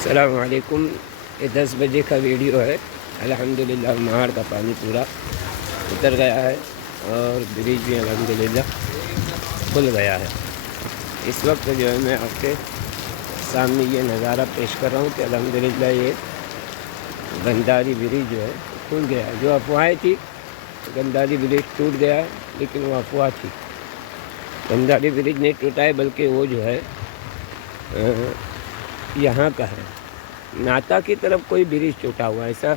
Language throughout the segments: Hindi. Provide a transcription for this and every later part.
अस्सलाम वालेकुम। ये 10 बजे का वीडियो है। अल्हम्दुलिल्लाह नहर का पानी पूरा उतर गया है और ब्रिज भी अल्हम्दुलिल्लाह खुल गया है। इस वक्त जो है मैं आपके सामने ये नज़ारा पेश कर रहा हूँ कि अल्हम्दुलिल्लाह ये गंदारी ब्रिज जो है खुल गया है। जो अफवाहें थी गंदारी ब्रिज टूट गया है, लेकिन वो अफवाह थी। गंदारी ब्रिज नहीं टूटा है, बल्कि वो जो है यहाँ का है, नाता की तरफ कोई ब्रिज टूटा हुआ है, ऐसा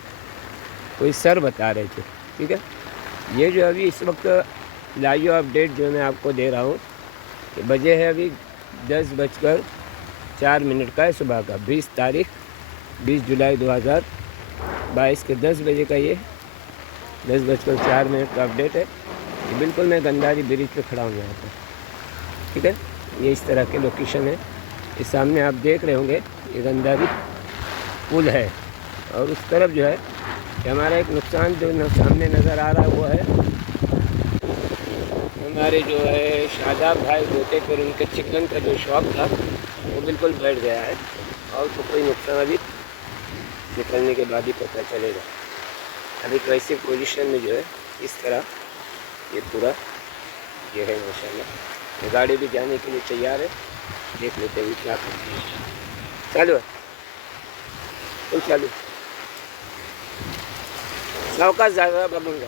कोई सर बता रहे थे। ठीक है, ये जो अभी इस वक्त लाइव अपडेट जो मैं आपको दे रहा हूँ, ये बजे है अभी 10:04 का है सुबह का, 20 जुलाई 2022 के 10 बजे का ये 10:04 का अपडेट है। ये बिल्कुल मैं गंदारी ब्रिज पे खड़ा हूँ यहाँ पर। ठीक है, ये इस तरह के लोकेशन है। इस सामने आप देख रहे होंगे ये गंदारी पुल है, और उस तरफ जो है हमारा एक नुकसान जो सामने नज़र आ रहा है वो है हमारे जो है शादाब भाई होते, फिर उनके चिकन का जो शॉप था वो बिल्कुल बैठ गया है, और तो कोई नुकसान अभी निकलने के बाद ही पता चलेगा। अभी तो ऐसी पोजीशन में जो है इस तरह ये पूरा ये है माशाल्लाह। गाड़ी भी जाने के लिए तैयार है, देख लेते हैं क्या करते हैं। चालू है, तुम चालू सावकाश ज़्यादा बबूंगा।